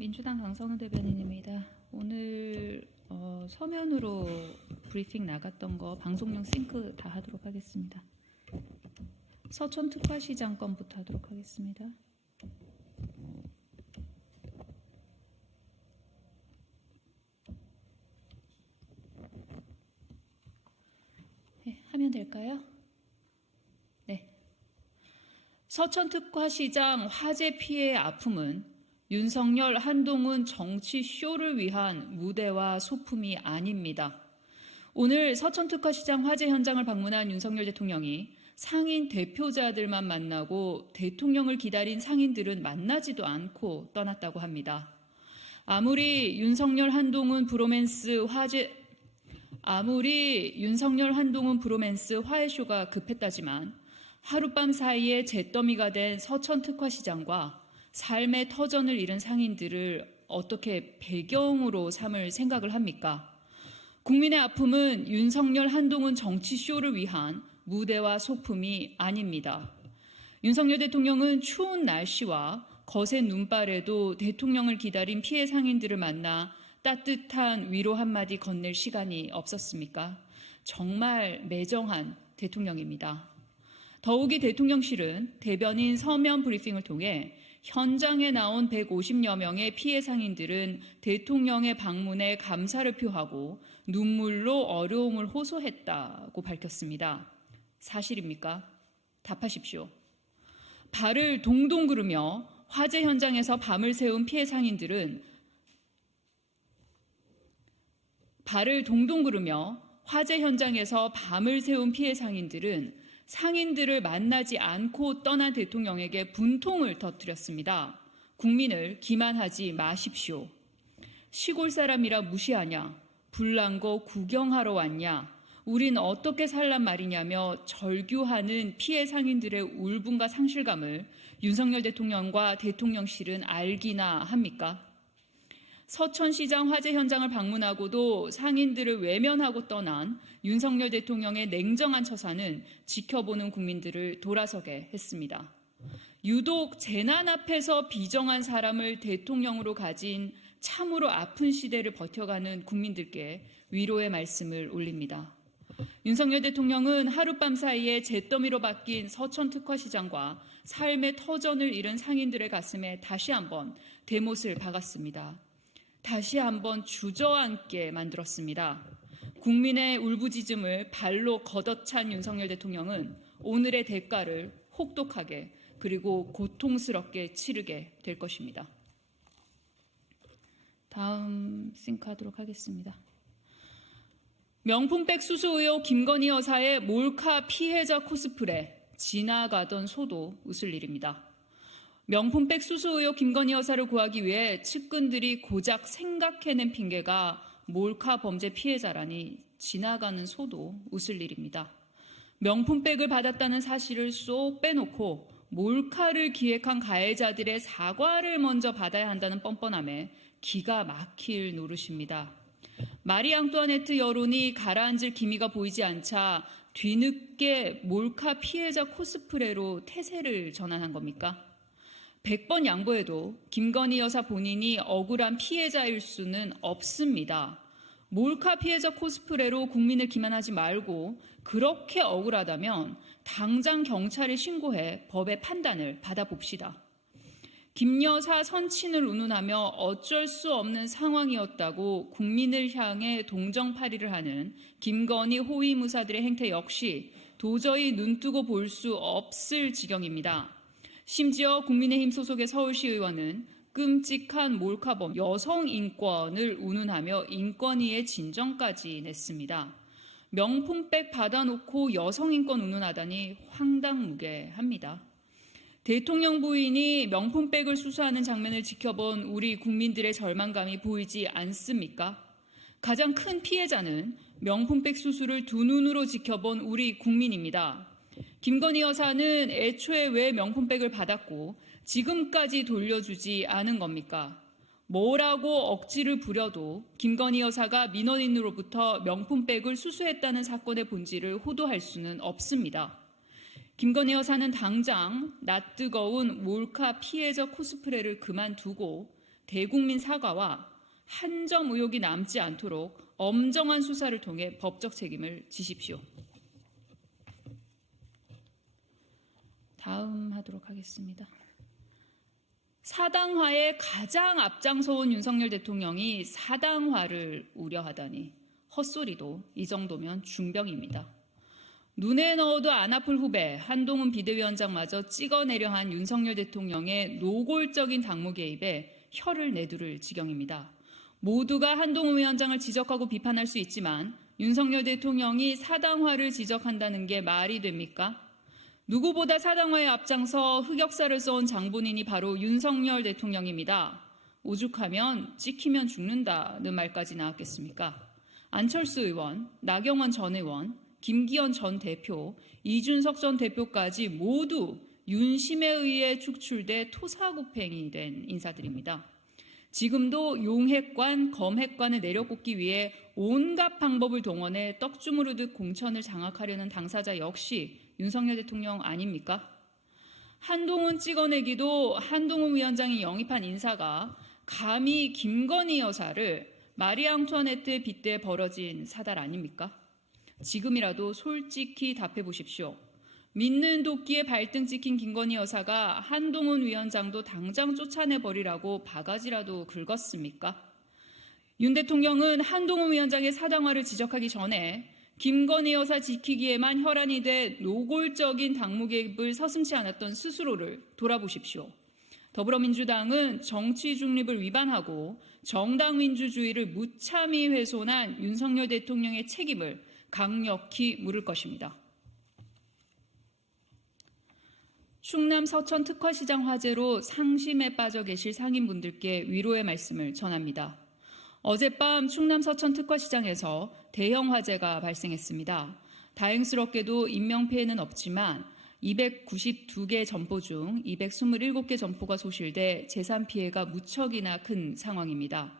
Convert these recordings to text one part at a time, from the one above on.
민주당 강성훈 대변인입니다. 오늘 서면으로 브리핑 나갔던 거 방송용 싱크 다 하도록 하겠습니다. 서천 특화시장 건부터 하도록 하겠습니다. 네, 하면 될까요? 네. 서천 특화시장 화재 피해의 아픔은 윤석열, 한동훈 정치 쇼를 위한 무대와 소품이 아닙니다. 오늘 서천 특화시장 화재 현장을 방문한 윤석열 대통령이 상인 대표자들만 만나고 대통령을 기다린 상인들은 만나지도 않고 떠났다고 합니다. 아무리 윤석열, 한동훈 브로맨스 화해쇼가 급했다지만 하룻밤 사이에 잿더미가 된 서천 특화시장과 삶의 터전을 잃은 상인들을 어떻게 배경으로 삼을 생각을 합니까? 국민의 아픔은 윤석열, 한동훈 정치쇼를 위한 무대와 소품이 아닙니다. 윤석열 대통령은 추운 날씨와 거센 눈발에도 대통령을 기다린 피해 상인들을 만나 따뜻한 위로 한마디 건넬 시간이 없었습니까? 정말 매정한 대통령입니다. 더욱이 대통령실은 대변인 서면 브리핑을 통해 현장에 나온 150여 명의 피해 상인들은 대통령의 방문에 감사를 표하고 눈물로 어려움을 호소했다고 밝혔습니다. 사실입니까? 답하십시오. 발을 동동 구르며 화재 현장에서 밤을 새운 피해 상인들은 상인들을 만나지 않고 떠난 대통령에게 분통을 터뜨렸습니다. 국민을 기만하지 마십시오. 시골 사람이라 무시하냐? 불난 거 구경하러 왔냐? 우린 어떻게 살란 말이냐며 절규하는 피해 상인들의 울분과 상실감을 윤석열 대통령과 대통령실은 알기나 합니까? 서천시장 화재 현장을 방문하고도 상인들을 외면하고 떠난 윤석열 대통령의 냉정한 처사는 지켜보는 국민들을 돌아서게 했습니다. 유독 재난 앞에서 비정한 사람을 대통령으로 가진 참으로 아픈 시대를 버텨가는 국민들께 위로의 말씀을 올립니다. 윤석열 대통령은 하룻밤 사이에 잿더미로 바뀐 서천 특화시장과 삶의 터전을 잃은 상인들의 가슴에 다시 한번 대못을 박았습니다. 다시 한번 주저앉게 만들었습니다. 국민의 울부짖음을 발로 걷어찬 윤석열 대통령은 오늘의 대가를 혹독하게 그리고 고통스럽게 치르게 될 것입니다. 다음 싱크하도록 하겠습니다. 명품백 수수 의혹 김건희 여사의 몰카 피해자 코스프레 지나가던 소도 웃을 일입니다. 명품백 수수 의혹 김건희 여사를 구하기 위해 측근들이 고작 생각해낸 핑계가 몰카 범죄 피해자라니 지나가는 소도 웃을 일입니다. 명품백을 받았다는 사실을 쏙 빼놓고 몰카를 기획한 가해자들의 사과를 먼저 받아야 한다는 뻔뻔함에 기가 막힐 노릇입니다. 마리 앙뚜아네트 여론이 가라앉을 기미가 보이지 않자 뒤늦게 몰카 피해자 코스프레로 태세를 전환한 겁니까? 100번 양보해도 김건희 여사 본인이 억울한 피해자일 수는 없습니다. 몰카 피해자 코스프레로 국민을 기만하지 말고 그렇게 억울하다면 당장 경찰에 신고해 법의 판단을 받아봅시다. 김 여사 선친을 운운하며 어쩔 수 없는 상황이었다고 국민을 향해 동정파리를 하는 김건희 호위무사들의 행태 역시 도저히 눈뜨고 볼 수 없을 지경입니다. 심지어 국민의힘 소속의 서울시 의원은 끔찍한 몰카범 여성 인권을 운운하며 인권위에 진정까지 냈습니다. 명품백 받아놓고 여성 인권 운운하다니 황당무계합니다. 대통령 부인이 명품백을 수수하는 장면을 지켜본 우리 국민들의 절망감이 보이지 않습니까? 가장 큰 피해자는 명품백 수수를 두 눈으로 지켜본 우리 국민입니다. 김건희 여사는 애초에 왜 명품백을 받았고 지금까지 돌려주지 않은 겁니까? 뭐라고 억지를 부려도 김건희 여사가 민원인으로부터 명품백을 수수했다는 사건의 본질을 호도할 수는 없습니다. 김건희 여사는 당장 낯뜨거운 몰카 피해자 코스프레를 그만두고 대국민 사과와 한 점 의혹이 남지 않도록 엄정한 수사를 통해 법적 책임을 지십시오. 다음 하도록 하겠습니다. 사당화에 가장 앞장서온 윤석열 대통령이 사당화를 우려하다니 헛소리도 이 정도면 중병입니다. 눈에 넣어도 안 아플 후배 한동훈 비대위원장마저 찍어내려 한 윤석열 대통령의 노골적인 당무 개입에 혀를 내두를 지경입니다. 모두가 한동훈 위원장을 지적하고 비판할 수 있지만 윤석열 대통령이 사당화를 지적한다는 게 말이 됩니까? 누구보다 사당화에 앞장서 흑역사를 써온 장본인이 바로 윤석열 대통령입니다. 오죽하면 찍히면 죽는다는 말까지 나왔겠습니까? 안철수 의원, 나경원 전 의원, 김기현 전 대표, 이준석 전 대표까지 모두 윤심에 의해 축출돼 토사구팽이 된 인사들입니다. 지금도 용핵관, 검핵관을 내려꽂기 위해 온갖 방법을 동원해 떡주무르듯 공천을 장악하려는 당사자 역시 윤석열 대통령 아닙니까? 한동훈 찍어내기도 한동훈 위원장이 영입한 인사가 감히 김건희 여사를 마리 앙투아네트에 빗대 벌어진 사달 아닙니까? 지금이라도 솔직히 답해 보십시오. 믿는 도끼에 발등 찍힌 김건희 여사가 한동훈 위원장도 당장 쫓아내버리라고 바가지라도 긁었습니까? 윤 대통령은 한동훈 위원장의 사당화를 지적하기 전에 김건희 여사 지키기에만 혈안이 돼 노골적인 당무 개입을 서슴지 않았던 스스로를 돌아보십시오. 더불어민주당은 정치 중립을 위반하고 정당 민주주의를 무참히 훼손한 윤석열 대통령의 책임을 강력히 물을 것입니다. 충남 서천 특화시장 화재로 상심에 빠져 계실 상인분들께 위로의 말씀을 전합니다. 어젯밤 충남 서천 특화시장에서 대형 화재가 발생했습니다. 다행스럽게도 인명피해는 없지만 292개 점포 중 227개 점포가 소실돼 재산 피해가 무척이나 큰 상황입니다.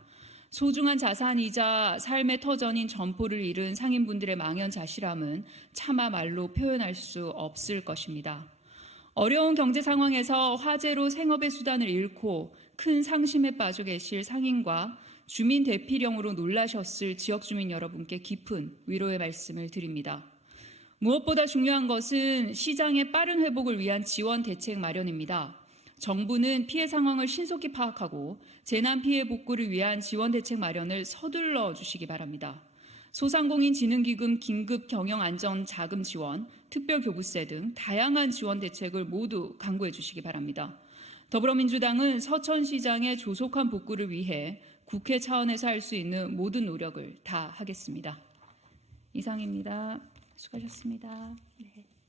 소중한 자산이자 삶의 터전인 점포를 잃은 상인분들의 망연자실함은 차마 말로 표현할 수 없을 것입니다. 어려운 경제 상황에서 화재로 생업의 수단을 잃고 큰 상심에 빠져 계실 상인과 주민 대피령으로 놀라셨을 지역 주민 여러분께 깊은 위로의 말씀을 드립니다. 무엇보다 중요한 것은 시장의 빠른 회복을 위한 지원 대책 마련입니다. 정부는 피해 상황을 신속히 파악하고 재난 피해 복구를 위한 지원 대책 마련을 서둘러 주시기 바랍니다. 소상공인진흥기금 긴급 경영안전자금 지원, 특별교부세 등 다양한 지원 대책을 모두 강구해 주시기 바랍니다. 더불어민주당은 서천시장의 조속한 복구를 위해 국회 차원에서 할 수 있는 모든 노력을 다 하겠습니다. 이상입니다. 수고하셨습니다. 네.